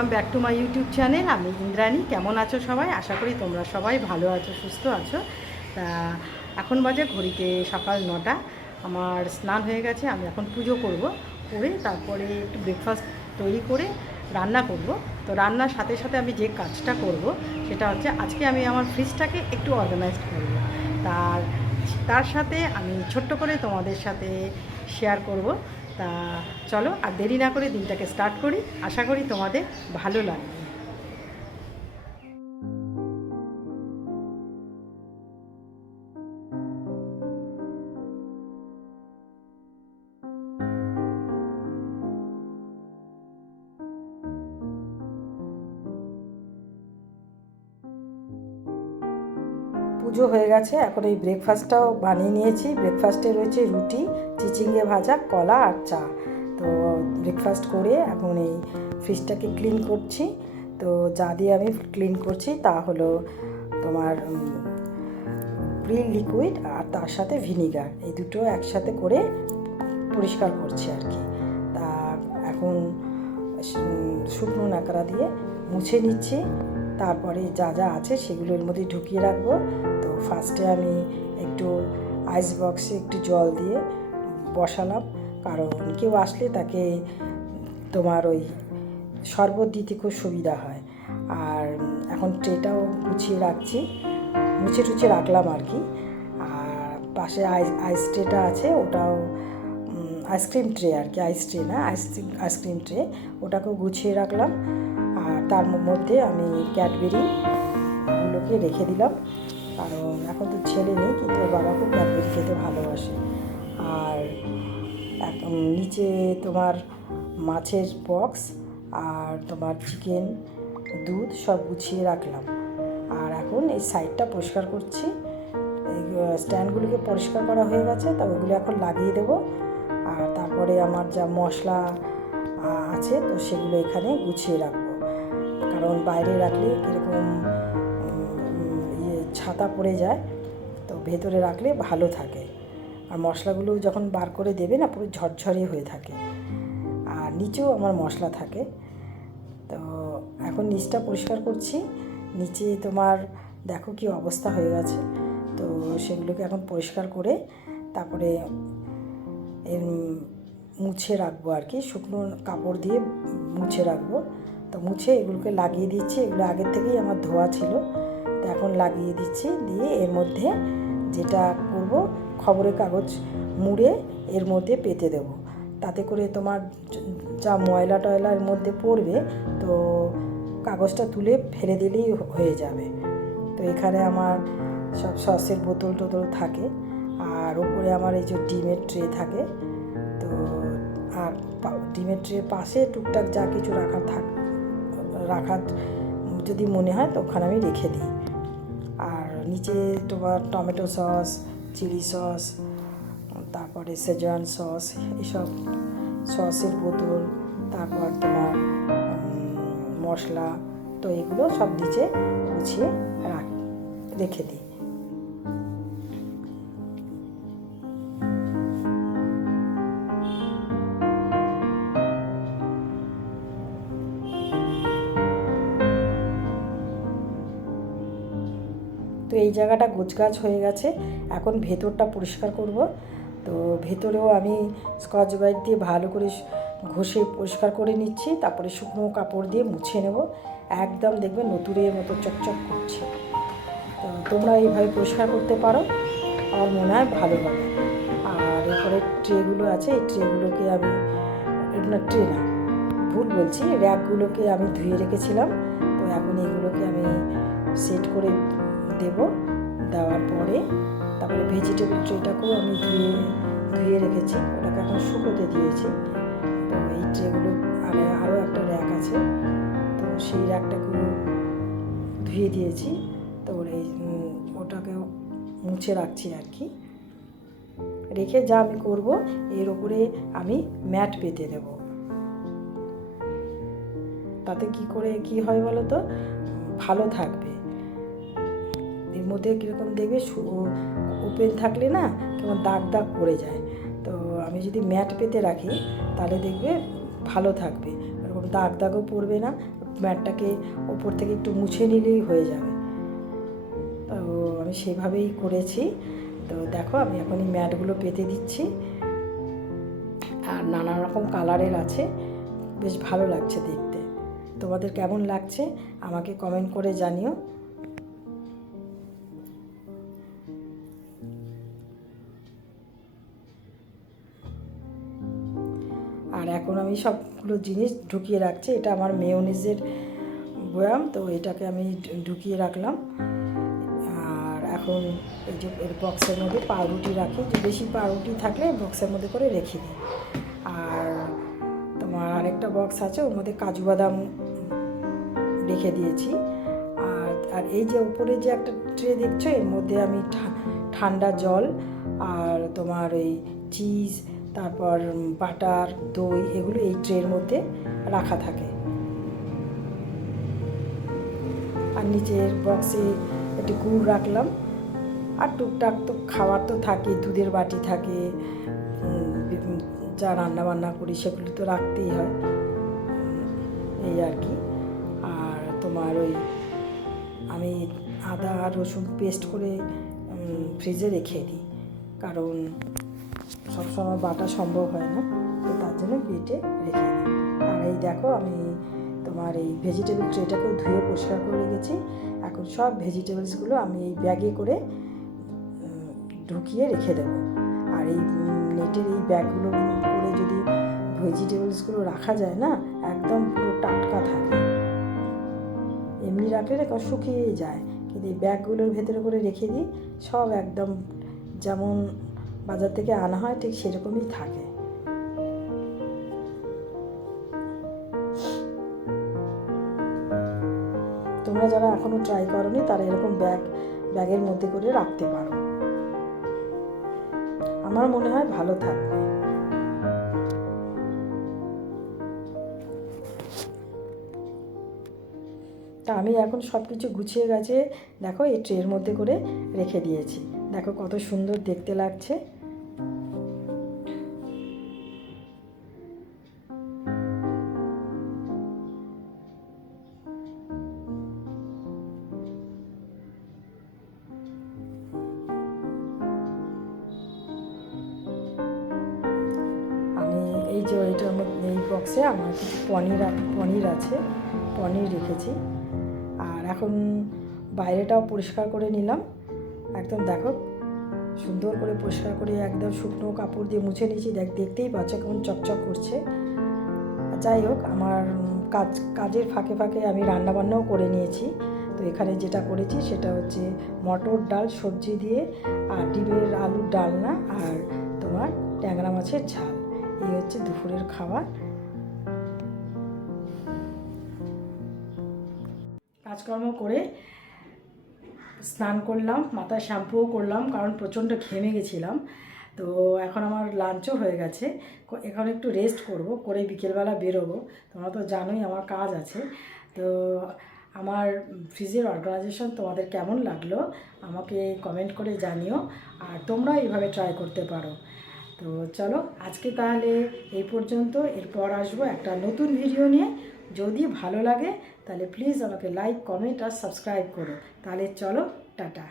Welcome back to my YouTube channel. আমি ইন্দ্রানি। কেমন আছো সবাই? আশা করি তোমরা সবাই ভালো আছো, সুস্থ আছো। তা এখন বাজে ঘড়িতে সকাল 9টা। আমার স্নান হয়ে গেছে, আমি এখন পুজো করব, করে তারপরে একটু ব্রেকফাস্ট তৈরি করে রান্না করব। তো রান্নার সাথে সাথে আমি যে কাজটা করব সেটা হচ্ছে আজকে আমি আমার ফ্রিজটাকে একটু অর্গানাইজ করব। তার তার সাথে আমি ছোট্ট করে তোমাদের সাথে শেয়ার করব। তা চলো আর দেরি না করে দিনটাকে স্টার্ট করি। আশা করি তোমাদের ভালো লাগবে। পুজো হয়ে গেছে, এখন এই ব্রেকফাস্টটাও বানিয়ে নিয়েছি। ব্রেকফাস্টে রয়েছে রুটি, চিচিঙ্গে ভাজা, কলা আর চা। তো ব্রেকফাস্ট করে এখন এই ফ্রিজটাকে ক্লিন করছি। তো যা দিয়ে আমি ক্লিন করছি তা হলো তোমার প্রিল লিকুইড আর তার সাথে ভিনিগার, এই দুটো একসাথে করে পরিষ্কার করছি আর কি। তা এখন শুকনো ন্যাকড়া দিয়ে মুছে নিচ্ছি। তারপরে যা যা আছে সেগুলো এর মধ্যে ঢুকিয়ে রাখবো। তো ফার্স্টে আমি একটু আইস বক্সে একটু জল দিয়ে বসালাম, কারণ কেউ আসলে তাকে তোমার ওই শরবত দিতে খুব সুবিধা হয়। আর এখন ট্রেটাও গুছিয়ে রাখছি, মুছে টুছে রাখলাম আর কি। আর পাশে আইস ট্রেটা আছে, ওটাও আইসক্রিম ট্রে আর কি, আইস ট্রে না, আইসক্রিম ট্রে, ওটাকেও গুছিয়ে রাখলাম। আর তার মধ্যে আমি ক্যাডবেরিগুলোকে রেখে দিলাম, কারণ এখন তো ছেলে নেই, কিন্তু ওর বাবা খুব ক্যাডবেরি খেতে ভালোবাসে। আর নিচে তোমার মাছের বক্স আর তোমার চিকেন, দুধ সব গুছিয়ে রাখলাম। আর এখন এই সাইডটা পরিষ্কার করছি। এই স্ট্যান্ডগুলোকে পরিষ্কার করা হয়ে গেছে, তা ওইগুলো এখন লাগিয়ে দেবো। আর তারপরে আমার যা মশলা আছে তো সেগুলো এখানে গুছিয়ে রাখবো, কারণ বাইরে রাখলে কীরকম ছাতা পড়ে যায়, তো ভেতরে রাখলে ভালো থাকে। আর মশলাগুলো যখন বার করে দেবে না, পুরো ঝরঝরে হয়ে থাকে। আর নিচেও আমার মশলা থাকে। তো এখন নিচটা পরিষ্কার করছি। নিচে তোমার দেখো কি অবস্থা হয়ে গেছে। তো সেগুলোকে এখন পরিষ্কার করে তারপরে মুছে রাখবো আর কি, শুকনো কাপড় দিয়ে মুছে রাখবো। তো মুছে এগুলোকে লাগিয়ে দিচ্ছি। এগুলো আগের থেকেই আমার ধোয়া ছিল, তো এখন লাগিয়ে দিচ্ছি। দিয়ে এর মধ্যে যেটা করব, খবরের কাগজ মুড়ে এর মধ্যে পেতে দেব। তাতে করে তোমার যা ময়লা টয়লা এর মধ্যে পড়বে, তো কাগজটা তুলে ফেলে দিলেই হয়ে যাবে। তো এখানে আমার সব সসের বোতল টোতল থাকে। আর ওপরে আমার এই যে ডিমের ট্রে থাকে। তো আর ডিমের ট্রের পাশে টুকটাক যা কিছু রাখার যদি মনে হয় তো ওখানে আমি রেখে দিই। আর নিচে তোমার টমেটো সস, চিলি সস, তারপরে সেজওয়ান সস, এসব সসের বোতল, তারপর তোমার মশলা, তো এগুলো সব নিচে গুছিয়ে রেখে দিই। তো এই জায়গাটা গোছগাছ হয়ে গেছে, এখন ভেতরটা পরিষ্কার করব। তো ভেতরেও আমি স্কচ ব্রাইট দিয়ে ভালো করে ঘষে পরিষ্কার করে নিচ্ছি। তারপরে শুকনো কাপড় দিয়ে মুছে নেব, একদম দেখবে নতুনের মতো চকচক করছে। তো তোমরা এইভাবে পরিষ্কার করতে পারো, আমার মনে হয় ভালো হবে। আর এরপরে ট্রেগুলো আছে, এই ট্রেগুলোকে আমি, না ট্রে না, ভুল বলছি, র্যাকগুলোকে আমি ধুয়ে রেখেছিলাম। তো এখন এগুলোকে আমি সেট করে দেব। দেওয়ার পরে তারপরে ভেজিটেবল ট্রেটাকেও আমি ধুয়ে রেখেছি, ওটাকে এখন শুকোতে দিয়েছি। তো এই ট্রেগুলো আরও একটা র্যাক আছে, তো সেই র্যাকটাকেও ধুয়ে দিয়েছি। তো ওটাকেও মুছে রাখছি আর কি। রেখে যা আমি করব, এর ওপরে আমি ম্যাট পেতে দেব। তাতে কি হয় বলো তো, ভালো থাকবে। এর মধ্যে কীরকম দেখবে ওপেন থাকলে না কেমন দাগ দাগ পড়ে যায়। তো আমি যদি ম্যাট পেতে রাখি তাহলে দেখবে ভালো থাকবে, এরকম দাগ দাগও পড়বে না, ম্যাটটাকে ওপর থেকে একটু মুছে নিলেই হয়ে যাবে। তো আমি সেইভাবেই করেছি। তো দেখো আমি এখন এই ম্যাটগুলো পেতে দিচ্ছি, আর নানা রকম কালারের আছে, বেশ ভালো লাগছে দেখতে। তোমাদের কেমন লাগছে আমাকে কমেন্ট করে জানিও। আর এখন আমি সবগুলো জিনিস ঢুকিয়ে রাখছি। এটা আমার মেয়োনিজের বয়াম, তো এটাকে আমি ঢুকিয়ে রাখলাম। আর এখন এই যে এর বক্সের মধ্যে পাউরুটি রাখি, যে বেশি পাউরুটি থাকলে বক্সের মধ্যে করে রেখে দিই। আর তোমার আরেকটা বক্স আছে, ওর মধ্যে কাজু বাদাম রেখে দিয়েছি। আর এই যে উপরে যে একটা ট্রে দেখছো, এর মধ্যে আমি ঠান্ডা জল আর তোমার এই চিজ, তারপর বাটার, দই, এগুলো এই ট্রের মধ্যে রাখা থাকে। আর নিচের বক্সে একটু গুড় রাখলাম। আর টুকটাক তো খাবার তো থাকে, দুধের বাটি থাকে, যা রান্না বান্না করি সেগুলো তো রাখতেই হয়, এই আর কি। আর তোমার ওই আমি আদা আর রসুন পেস্ট করে ফ্রিজে রেখে দিই, কারণ সবসময় বাটা সম্ভব হয় না, তো তার জন্য বেটে রেখে দিই। আর এই দেখো আমি তোমার এই ভেজিটেবল ট্রেটাকেও ধুয়ে পরিষ্কার করে রেখেছি। এখন সব ভেজিটেবলসগুলো আমি এই ব্যাগে করে ঢুকিয়ে রেখে দেবো। আর এই নেটের এই ব্যাগগুলো করে যদি ভেজিটেবলসগুলো রাখা যায় না, একদম পুরো টাটকা থাকে। এমনি রাখলে না শুকিয়ে যায়, কিন্তু এই ব্যাগগুলোর ভেতরে করে রেখে দিই, সব একদম যেমন বাজার থেকে আনা হয় ঠিক সেরকমই থাকে। তোমরা যারা এখনও ট্রাই করোনি তারা এরকম ব্যাগের মধ্যে করে রাখতে পারো, আমার মনে হয় ভালো থাকবে। তা আমি এখন সব কিছু গুছিয়ে গেছে, দেখো এই ট্রের মধ্যে করে রেখে দিয়েছি। দেখো কত সুন্দর দেখতে লাগছে। আমি এই যে এইটার মধ্যে এই বক্সে আমার কিছু পনির আছে, পনির রেখেছি। আর এখন বাইরেটাও পরিষ্কার করে নিলাম, একদম দেখো সুন্দর করে পরিষ্কার করে একদম শুকনো কাপড় দিয়ে মুছে নিয়েছি। দেখতেই পাচ্ছ কেমন চকচক করছে। যাই হোক, আমার কাজের ফাঁকে ফাঁকে আমি রান্নাবান্নাও করে নিয়েছি। তো এখানে যেটা করেছি সেটা হচ্ছে মটর ডাল সবজি দিয়ে, আর ডিমের আলুর ডালনা, আর তোমার ট্যাংরা মাছের ঝাল। এই হচ্ছে দুপুরের খাবার। কাজকর্ম করে স্নান করলাম, মাথায় শ্যাম্পুও করলাম, কারণ প্রচণ্ড ঘেমে গেছিলাম। তো এখন আমার লাঞ্চও হয়ে গেছে, এখন একটু রেস্ট করব, করে বিকেলবেলা বেরোবো। তোমরা তো জানোই আমার কাজ আছে। তো আমার ফ্রিজের অর্গানাইজেশন তোমাদের কেমন লাগলো আমাকে কমেন্ট করে জানিও, আর তোমরা এইভাবে ট্রাই করতে পারো। তো চলো আজকে তাহলে এই পর্যন্ত, এরপর আসবো একটা নতুন ভিডিও নিয়ে। যদি ভালো লাগে তাহলে প্লিজ আমাকে লাইক, কমেন্ট আর সাবস্ক্রাইব করো। তাহলে চলো, টাটা।